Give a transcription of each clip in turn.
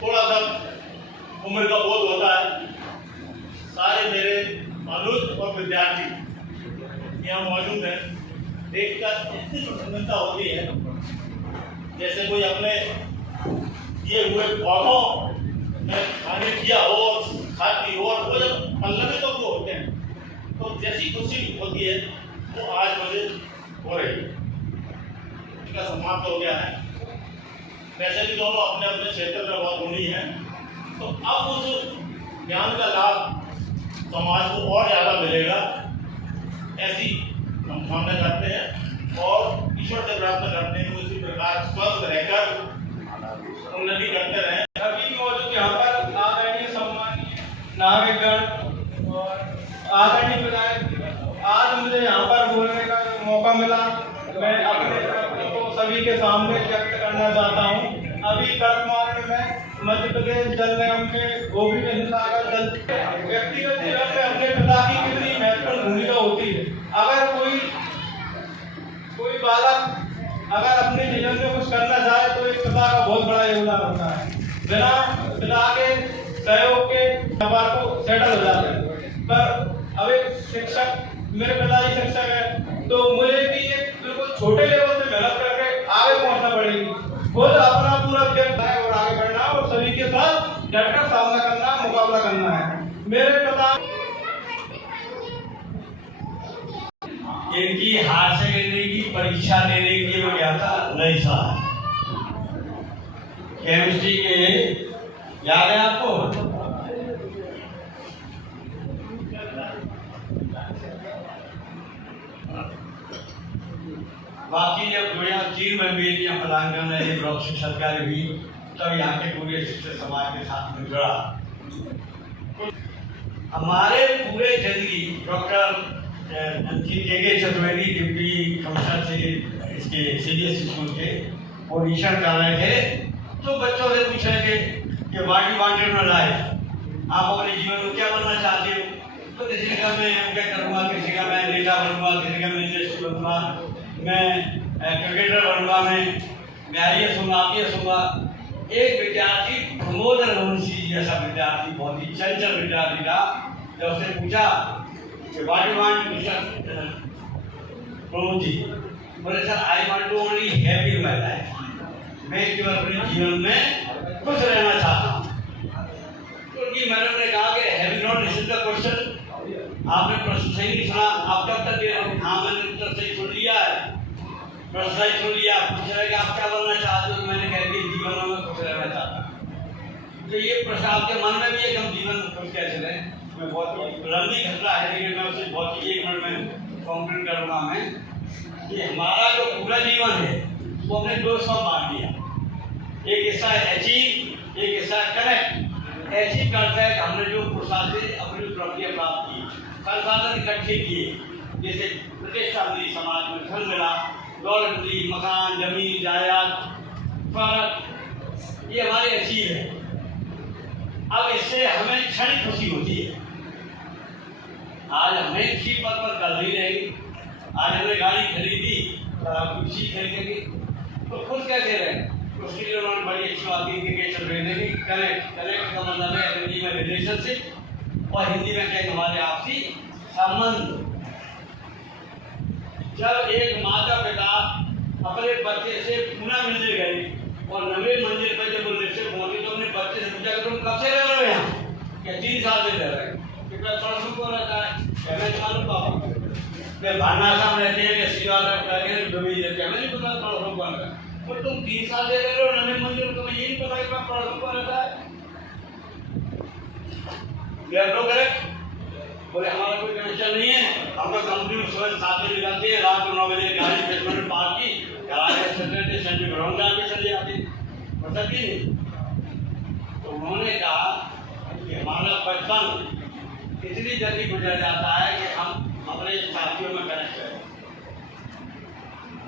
थोड़ा सा उम्र का बोध होता है। सारे मेरे अनुज और विद्यार्थी यहाँ मौजूद हैं। देखकर इतनी प्रसन्नता होती है जैसे कोई अपने किए हुए पौधों में खाने किया हो, खाती हो, और वो जब पल्लवे तो वो होते हैं तो जैसी खुशी होती है वो आज मुझे हो रही है। इनका समाप्त हो गया है। वैसे भी दोनों अपने अपने क्षेत्र में बहुत गुणी हैं, तो अब उस ज्ञान का लाभ समाज को और ज़्यादा मिलेगा, ऐसी हम कामना करते हैं और ईश्वर से प्रार्थना करते हैं उसी प्रकार स्वस्थ रहकर उन्नति करते रहें। अभी मौजूद यहाँ पर आदरणीय सम्मानीय नागरिकगण और आदरणीय विधायक, आज मुझे यहाँ पर बोलने का मौका मिला। मैं अपने को सभी के सामने व्यक्त करना चाहता हूँ। अभी वर्तमान में मैं मध्य प्रदेश जल निगम के गोपीचंद सागर जल व्यक्तिगत जीवन में अपने पिता की कितनी महत्वपूर्ण भूमिका होती है। अगर कोई बालक अगर अपने जीवन में कुछ करना चाहे तो एक पिता का बहुत बड़ा योगदान होता है। बिना पिता के सहयोग के व्यापार को सेटल हो जाते हैं। पर अब एक शिक्षक, मेरे पिताजी शिक्षक है, तो मुझे भी एक बिल्कुल छोटे लेवल से मेहनत करके आगे पहुंचना पड़ेगी। खुद अपना पूरा व्यक्त है और आगे बढ़ना और सभी के साथ डटकर सामना करना, मुकाबला करना है। मेरे पिता इनकी हायर सेकेंडरी की परीक्षा देने के लिए वो गया था नई साल केमिस्ट्री के, याद है आपको? बाकी जब 2003 में मेरी यहाँ पलांगन में ब्लॉक शिक्षा अधिकारी हुई तब यहाँ के पूरे शिक्षक समाज के साथ में जुड़ा। हमारे पूरे जिंदगी डॉक्टर के चतुर्वेदी डिप्टी कमिश्नर थे इसके सीडीएस स्कूल के, वो निरीक्षण कर रहे थे तो बच्चों से पूछ रहे थे कि what you want in life, आप अपने जीवन में क्या बनना चाहते हो? तो किसी का मैं क्या करूँगा, किसी का मैं नेता बनूंगा, किसी का मैं इंडस्ट्री बनूंगा, मैं क्रिकेटर बनूंगा, मैं आईएएस होऊंगा, आईपीएस होऊंगा। एक विद्यार्थी प्रमोद रघुवंशी जैसा विद्यार्थी, बहुत ही चंचल विद्यार्थी था, जब उसने पूछा कि what you want mister Pramod ji, बोले sir I want to only happy in my life, मैं केवल अपने जीवन में खुश रहना चाहता हूँ। तो उनकी मैडम ने कहा कि have you not listen the question, आपने प्रश्न सही नहीं सुना, आप कब तक दे रहे हो? हाँ मैंने उत्तर सही सुन लिया है, प्रश्न सही सुन लिया। पूछ रहे कि आप क्या बनना चाहते हो? मैंने कह दिया जीवन में मैं खुश रहना चाहता हूँ। तो ये प्रश्न आपके मन में भी है कि हम जीवन में खुश कैसे रहें? मैं बहुत लंबी घटना है लेकिन मैं उसे बहुत ही 1 मिनट में कंक्लूड करूँगा मैं कि हमारा जो पूरा जीवन है वो अपने 2 हिस्सों में बांट दिया। एक हिस्सा है अचीव, एक हिस्सा है कनेक्ट। अचीव करता है कि हमने जो पुरुषार्थ से अपनी उपलब्धियाँ प्राप्त की, संसाधन इकट्ठे किए, जैसे प्रतिष्ठा मिली, समाज में धन मिला, दौलत मिली, मकान, जमीन, जायदाद, फर्क, ये हमारे अचीव है। अब इससे हमें क्षणिक खुशी होती है। आज हमें किसी पद पर कल नहीं रहेगी। आज हमने गाड़ी खरीदी, कुछ चीज खरीदेंगे तो खुश कैसे रहें? उसके लिए उन्होंने बड़ी अच्छी बात की कि कनेक्ट का मतलब है अंग्रेजी में रिलेशनशिप और हिंदी में कहेंगे हमारे आपसी संबंध। जब एक माता पिता अपने बच्चे से पुनः मिलने गए और नवे मंजिल पर जब वो लिफ्ट से पहुंचे तो अपने बच्चे से पूछा कि तुम कब से रह रहे हो यहाँ? क्या 3 साल से रह रहे हैं? कितना परसों को रहता है? मैं मालूम पापा मैं भाना साहब रहते हैं, सीधा रहते हैं, डूबी रहते हैं, नहीं पता परसों को रहता है। तो तुम 3 साल से रह रहे हो नवे मंजिल, तुम्हें ये नहीं पता कि परसों को रहता है? करेक्ट बोले हमारा कोई कनेक्शन नहीं है, हम हम तो कंपनी में सुबह 7 बजे निकलते हैं, रात को 9 बजे गाड़ी बेसमेंट में पार्क की, घर आके सैटरडे संडे ग्राउंड पे चले जाते, पता की नहीं। तो उन्होंने कहा कि हमारा बचपन इतनी जल्दी गुजर जाता है कि हम अपने साथियों में कनेक्ट करें,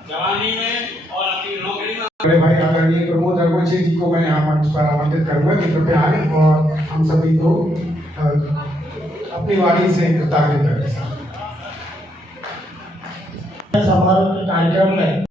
जवानी में और अपनी नौकरी में। बड़े भाई आदरणीय प्रमोद अरगोचे जी को मैं यहाँ मंच पर आमंत्रित करूंगा कि कृपया आए और हम सभी को अपनी वाणी से कृतज्ञता करें। समारोह के कार्यक्रम में